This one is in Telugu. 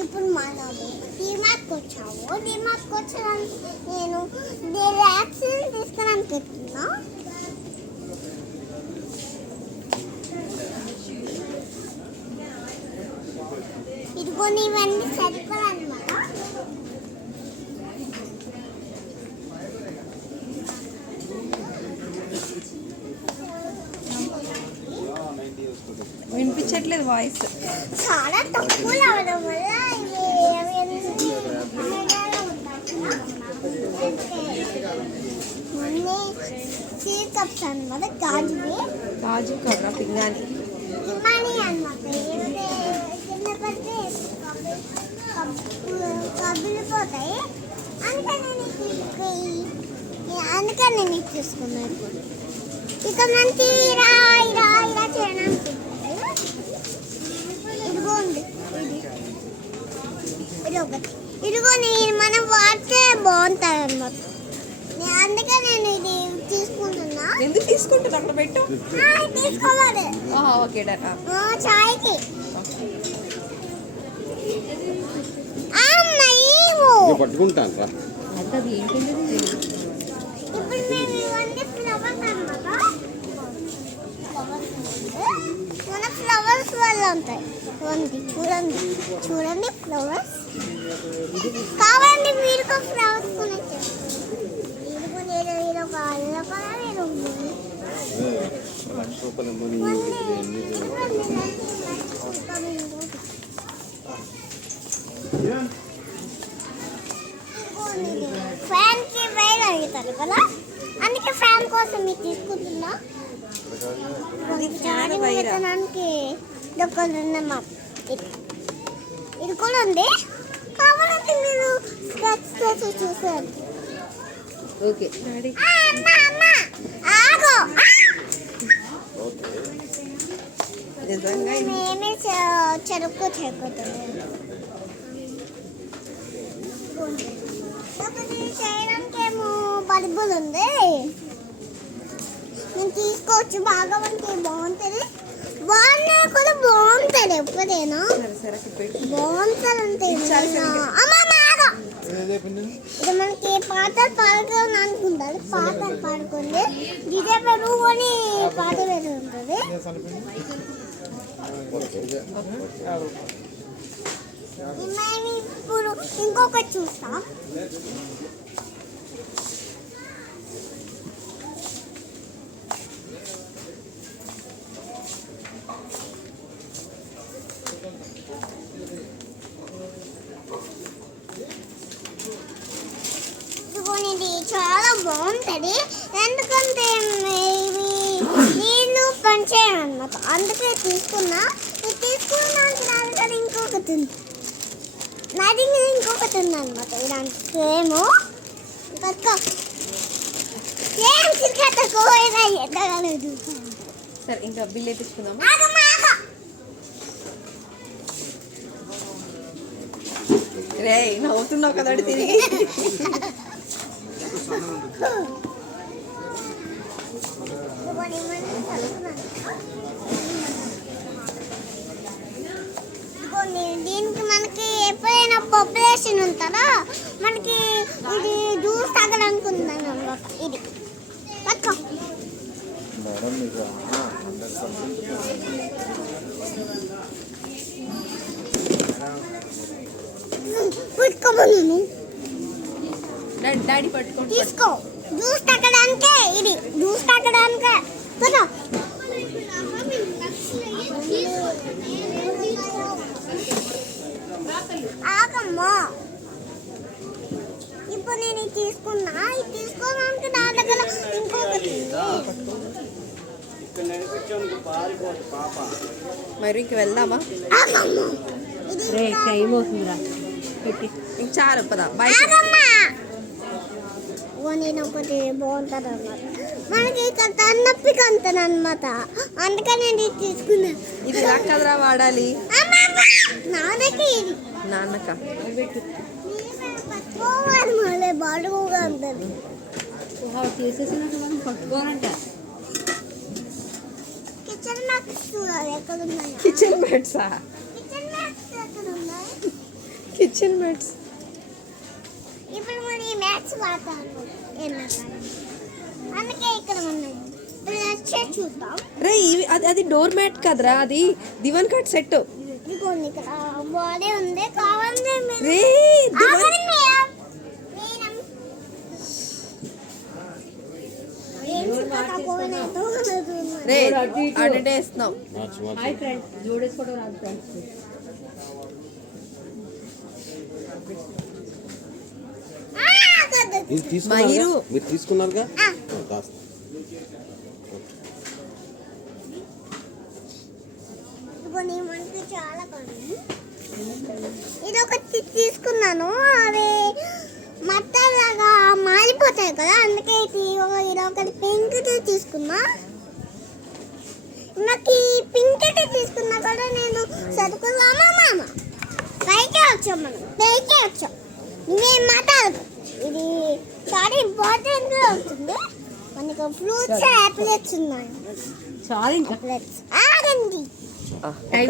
ఇప్పుడు మనము డిమార్ట్కి వచ్చాము. డిమార్ట్కి వచ్చడానికి నేను వ్యాక్సిన్ తీసుకురానికి పెట్టుకున్నా. ఇదిగోని ఇవన్నీ సరిపోదన్నమాట. వినిపించట్లేదు వాయిస్. చాలా తక్కువ అవడం వల్ల స్టీల్ కప్స్ అనమాట. గాజు కవరా పింగాని అనమాట. కింద పడితే కబిలిపోతాయి. అందుకని నేను తీసుకున్నాను. ఇప్పుడు ఇక మంచి ఇలా చేయడానికి ఇదిగోండి. ఇది ఒకటి. ఇదిగోని మనం వాడితే బాగుంటుంది అన్నమాట. అందుకే నేను ఇది తీసుకుంటున్నా. ఎందుకు తీసుకుంటున్నా? అక్కడ పెట్టు. తీసుకోవాలి. ఓకే డాటా చాయ్కి పట్టుకుంటాను రా. ఇప్పుడు మేము ఇవన్నీ ఫ్లవర్స్ అన్నమాట. మన ఫ్లవర్స్ వల్ల ఉంటాయి. చూడండి ఫ్లవర్స్. కావాలండి మీరు ఫ్లవర్స్ కొనచ్చు. ఫ్యాన్ కి వైర్ అడుగుతారు కదా, అందుకే ఫ్యాన్ కోసం మీరు తీసుకుంటున్నా. పెట్టడానికి దొక్కలున్నామా. ఇది కూడా ఉంది. కావాలంటే మీరు స్కెచ్ చేసి చూసారు. ఓకే మేమే చెరుకు చేయడానికి ఏమో బల్బులు ఉంది. నేను తీసుకోవచ్చు. బాగా మనకి బాగుంటుంది. బాగున్నా కూడా బాగుంటుంది. ఎప్పుడైనా బాగుంటుంది అంటే ఇది మనకి పాటలు పాడుకొని అనుకుంటారు. పాటలు పాడుకోండి. డిజే పెరుగుకొని పాట పెరుగు ఉంటుంది. మేము ఇప్పుడు ఇంకొకటి చూస్తాం. ఇది చాలా బాగుంటుంది. ఎందుకంటే ఇవి నీళ్ళు పనిచేయమన్నమాట. అందుకే తీసుకున్నా. తీసుకున్నాక ఇంకొకటి ఉంది. నాది ఇంకొకటి ఉంది అనమాట. ఇలాంటి సేమ్ ఎద్దగలేదు. సరే ఇంకా బిల్ వేయించుకుందాం. రే నవ్వుతున్నావు కదా తిరిగి. దీనికి మనకి ఎప్పుడైనా పాపులేషన్ ఉంటుందా, మనకి ఇది జ్యూస్ తాగడానికి ఉందని అన్నమాట. ఇది పట్టుకో. పట్టుకోమను. డాడీ పట్టుకో. తీసుకో. జ్యూస్ తాగడానికే ఇది. జ్యూస్ తాగడానికే కదా. ఆగమ్మా. ఇప్పుడు నేను ఇది తీసుకున్నా. ఇది తీసుకోవడానికి నా దగ్గర ఇంకొకటి. మరి ఇంక వెళ్దామా? టైం అవుతుందిరా. ఇంక చాలు పదా. బాయ్. నేను ఒకటి బాగుంటుంది అన్నమాట. మనకి ఇక్కడ తన్నప్పిక ఉంటుంది అనమాట. అందుకని నేను ఇది తీసుకున్నా. ఇది ఇలా కదరా వాడాలి. నాన్నకి ఇది నాన్నక పట్టుకోవాలి. మళ్ళీ బాడుగా ఉంటుంది. చేసేసినట్టు మనం పట్టుకోవాలంట. కిచెన్ మ్యాక్స్ చూడాలి ఎక్కడ ఉన్నాయా కిచెన్ మ్యాట్సా? కిచెన్ మ్యాక్స్ ఎక్కడ ఉన్నాయి కిచెన్ మ్యాట్స్. ఇప్పుడు మరి మ్యాక్స్ వాడతాను ఎండాకాలం అందుకే ఇక్కడ ఉన్నాయి ఇప్పుడు వచ్చే చూద్దాం రే ఇవి అది డోర్ మ్యాట్ కదరా, అది దివాన్ కట్ సెట్. ఇదిగోండి ఇక్కడ బాడీ ఉంది కావాలంటే మీరు రే ఆగండి మేడం. ఏం సుఖ తక్కువనైతే ఉండదు. రే అడ్డే వేస్తున్నాం. మార్చి మార్చి ఆ, ఆగద్దు. ఇది తీసుకున్నారుగా? మయూరు. మీరు తీసుకున్నారుగా ఆ. కాస్త ఇదిగోండి మనకి చాలా కాదు ఇది ఒకటి తీసుకున్నాను అవి మట్టలాగా మారిపోతాయి కదా అందుకే ఇది ఒకటి పింక్ తీసుకున్నా నాకు ఈ పింక్ తీసుకున్నా కూడా నేను చదువుకున్నామా మామ పైకే వచ్చాం మనం పైకే వచ్చాం ఇవేం మాట్లాడదు ఇది చాలా ఇంపార్టెంట్ అవుతుంది మనకు ఫ్రూట్స్ యాపిల్స్ ఉన్నాయి చాలా ఇంకా యాపిల్స్ ఆగండి టైం